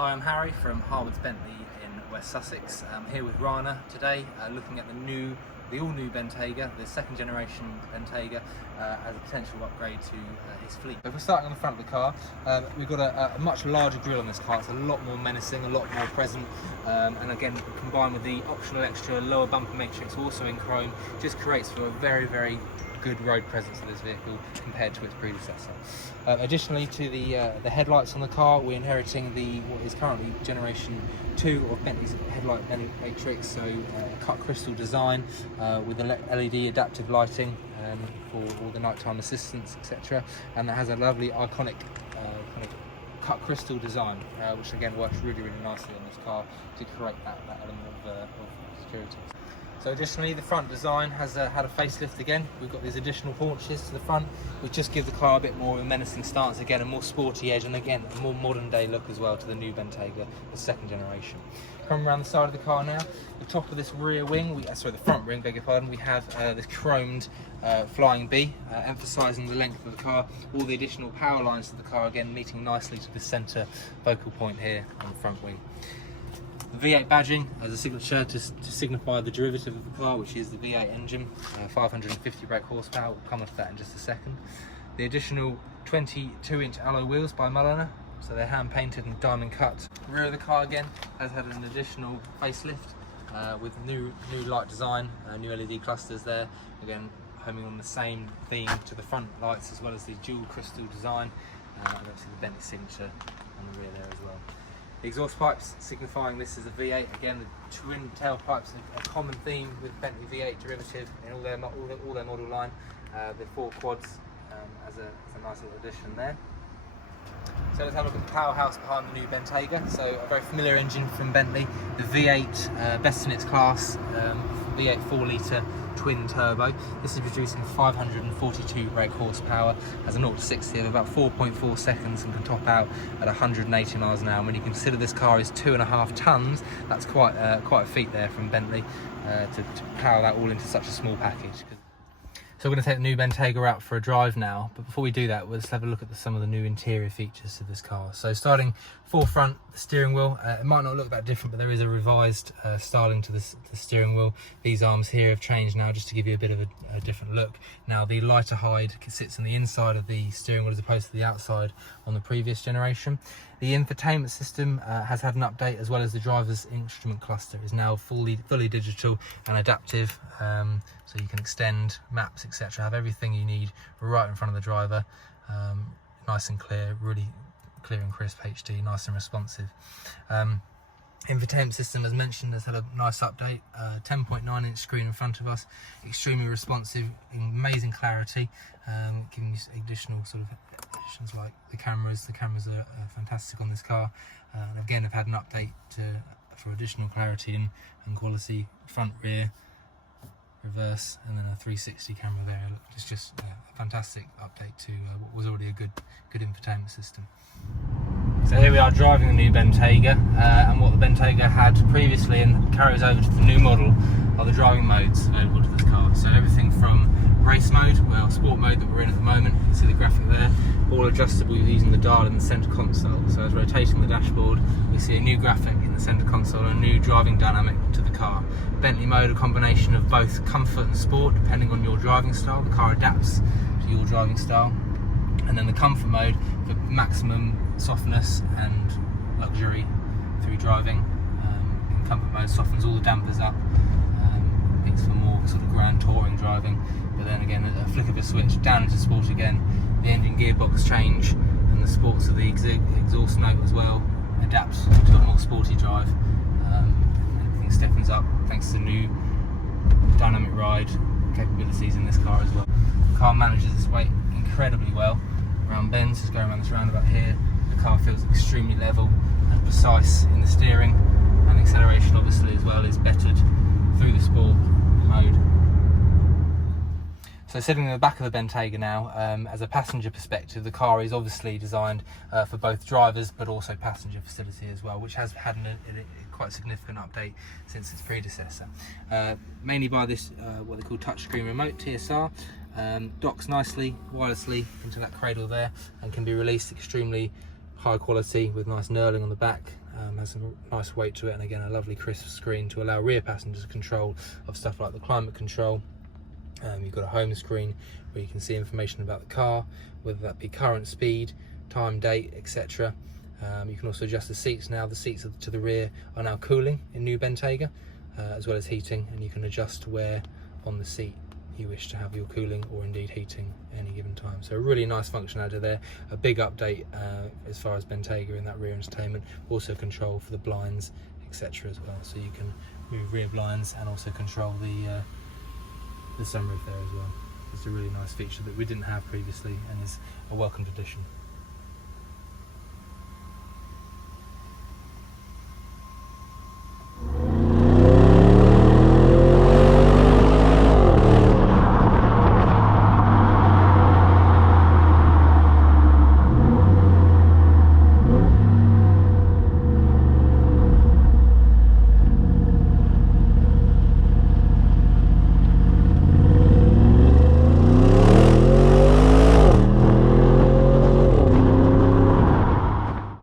Hi, I'm Harry from Harwood's Bentley in West Sussex. I'm here with Rana today, looking at the all-new Bentayga, the second generation Bentayga, as a potential upgrade to his fleet. If we're starting on the front of the car, we've got a much larger grille on this car. It's a lot more menacing, a lot more present, and again, combined with the optional extra lower bumper matrix, also in chrome, just creates for a very, very good road presence of this vehicle compared to its predecessor. Additionally to the headlights on the car, we're inheriting what is currently generation 2 of Bentley's headlight matrix, so cut crystal design with the LED adaptive lighting for all the nighttime assistance, etc. And that has a lovely iconic kind of cut crystal design, which again works really, really nicely on this car to create that element of security. So additionally, the front design has had a facelift again. We've got these additional haunches to the front, which just give the car a bit more of a menacing stance, again a more sporty edge, and again a more modern day look as well to the new Bentayga, the second generation. Coming around the side of the car now, the top of this rear wing, the front wing, beg your pardon, we have this chromed flying B, emphasising the length of the car. All the additional power lines to the car, again meeting nicely to the centre focal point here on the front wing. The V8 badging as a signature to signify the derivative of the car, which is the V8 engine, 550 brake horsepower. We'll come on to that in just a second. The additional 22-inch alloy wheels by Mulliner, so they're hand painted and diamond cut. The rear of the car again has had an additional facelift with new light design, new LED clusters there, again homing on the same theme to the front lights as well as the dual crystal design, and obviously the Bentley signature on the rear there as well. The exhaust pipes signifying this is a V8. Again, the twin tailpipes are a common theme with Bentley V8 derivative in all their model line. The 4 quads as a nice little addition there. So let's have a look at the powerhouse behind the new Bentayga. So a very familiar engine from Bentley, the V8, best in its class, V8 4-litre twin turbo. This is producing 542 brake horsepower, has a 0 to 60 of about 4.4 seconds, and can top out at 180 miles an hour. When you consider this car is 2.5 tons, that's quite a feat there from Bentley to power that all into such a small package. So we're going to take the new Bentayga out for a drive now, but before we do that, let's have a look at some of the new interior features of this car. So starting forefront, the steering wheel, it might not look that different, but there is a revised styling to the steering wheel. These arms here have changed now just to give you a bit of a different look. Now the lighter hide sits on the inside of the steering wheel as opposed to the outside on the previous generation. The infotainment system has had an update, as well as the driver's instrument cluster is now fully digital and adaptive, so you can extend maps, etc. Have everything you need right in front of the driver, nice and clear, really clear and crisp HD, nice and responsive. Infotainment system, as mentioned, has had a nice update. 10.9-inch screen in front of us, extremely responsive, amazing clarity, giving you additional sort of additions like the cameras. The cameras are fantastic on this car, and again I've had an update for additional clarity and quality. Front, rear, reverse, and then a 360 camera there. It's just a fantastic update to what was already a good infotainment system. So here we are driving the new Bentayga, and what the Bentayga had previously and carries over to the new model are the driving modes available to this car. So everything from race mode, well, sport mode that we're in at the moment, you can see the graphic there, all adjustable using the dial in the centre console. So as rotating the dashboard, we see a new graphic in the centre console and a new driving dynamic to the car. Bentley mode, a combination of both comfort and sport depending on your driving style. The car adapts to your driving style. And then the comfort mode for maximum softness and luxury through driving. In comfort mode, softens all the dampers up, makes for more sort of grand touring driving. But then again, a flick of a switch down into sport again. The engine gearbox change and the sports of the exhaust note as well adapts to a more sporty drive. Everything stiffens up thanks to the new dynamic ride capabilities in this car as well. The car manages its weight incredibly well around bends. Just going around this roundabout here, the car feels extremely level and precise in the steering, and acceleration obviously as well is bettered through the sport mode. So sitting in the back of the Bentayga now, as a passenger perspective, the car is obviously designed for both drivers but also passenger facility as well, which has had a quite significant update since its predecessor. Mainly by this what they call touchscreen remote, TSR, docks nicely wirelessly into that cradle there and can be released extremely high quality with nice knurling on the back. has a nice weight to it, and again a lovely crisp screen to allow rear passengers control of stuff like the climate control. You've got a home screen where you can see information about the car, whether that be current speed, time, date, etc. You can also adjust the seats now. The seats to the rear are now cooling in new Bentayga, as well as heating, and you can adjust where on the seat you wish to have your cooling or indeed heating at any given time. So a really nice functionality there. A big update as far as Bentayga in that rear entertainment. Also control for the blinds, etc. as well. So you can move rear blinds and also control the sunroof there as well. It's a really nice feature that we didn't have previously and is a welcomed addition.